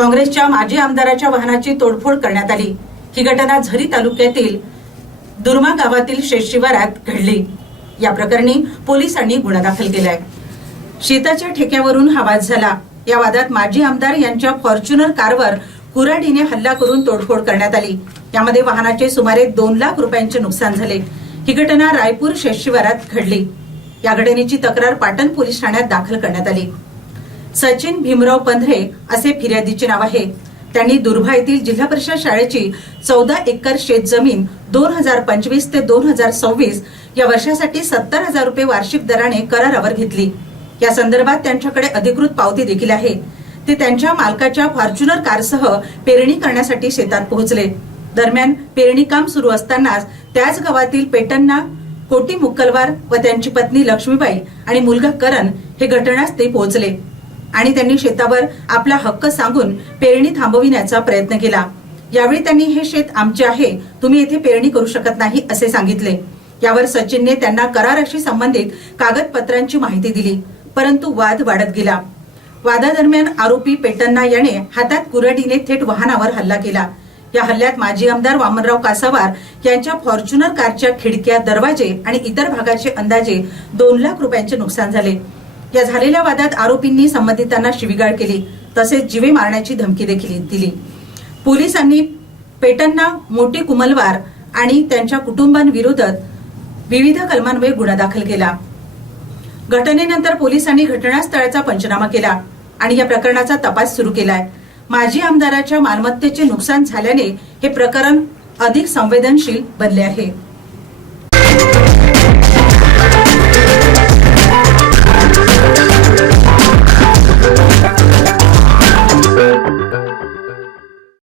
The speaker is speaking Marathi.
काँग्रेसच्या माजी आमदाराच्या वाहनाची तोडफोड करण्यात आली. ही घटना झरी तालुक्यातील दुर्मा गावातील शेतशिवारात घडली. या प्रकरणी पोलिसांनी गुन्हा दाखल केलाय. शेताच्या ठेक्यावरून हा वाद झाला. या वादात माजी आमदार यांच्या फॉर्च्युनर कारवर कुऱ्हाडीने हल्ला करून तोडफोड करण्यात आली. यामध्ये वाहनाचे सुमारे दोन लाख रुपयांचे नुकसान झाले. ही घटना रायपूर शेतशिवारात घडली. या घटनेची तक्रार पाटण पोलीस ठाण्यात दाखल करण्यात आली. सचिन भीमराव पंधरे असे फिर्यादीचे नाव आहे. त्यांनी दुर्भा येथील जिल्हा परिषद शाळेची चौदा एकर शेत जमीन दोन हजार पंचवीस ते दोन हजार सव्वीस या वर्षासाठी सत्तर हजार रुपये वार्षिक दराने करारावर घेतली. या संदर्भात त्यांच्याकडे अधिकृत पावती देखील आहे. ते त्यांच्या मालकाच्या फॉर्च्युनर कारसह पेरणी करण्यासाठी शेतात पोहोचले. दरम्यान पेरणी काम सुरू असतानाच त्याच गावातील पेटन्ना कोटी मुक्कलवार व त्यांची पत्नी लक्ष्मीबाई आणि मुलगा करण हे घटनास्थळी पोहोचले. आणि त्यांनी शेतावर आपला हक्क सांगून पेरणी थांबविण्याचा प्रयत्न केला. यावेळी त्यांनी हे शेत आमचे आहे तुम्ही येथे पेरणी करू शकत नाही असे सांगितले. यावर सचिनने त्यांना कराराशी संबंधित कागदपत्रांची माहिती दिली परंतु वाद वाढत गेला. वादादरम्यान आरोपी पेटन्ना याने हातात कुऱ्हाडीने थेट वाहनावर हल्ला केला. या हल्ल्यात माजी आमदार वामनराव कासावार यांच्या फॉर्च्युनर कारच्या खिडक्या दरवाजे आणि इतर भागाचे अंदाजे दोन लाख रुपयांचे नुकसान झाले. या झालेल्या वादात आरोपींनी संबंधितांना शिवीगाळ केली तसेच जीवे मारण्याची धमकी देखील दिली. पोलिसांनी पेटांना मोठी कुमलवार आणि त्यांच्या कुटुंबांविरोधात विविध कलमांमुळे गुन्हा दाखल केला. घटनेनंतर पोलिसांनी घटनास्थळाचा पंचनामा केला आणि या प्रकरणाचा तपास सुरू केलाय. माजी आमदाराच्या मालमत्तेचे नुकसान झाल्याने हे प्रकरण अधिक संवेदनशील बनले आहे.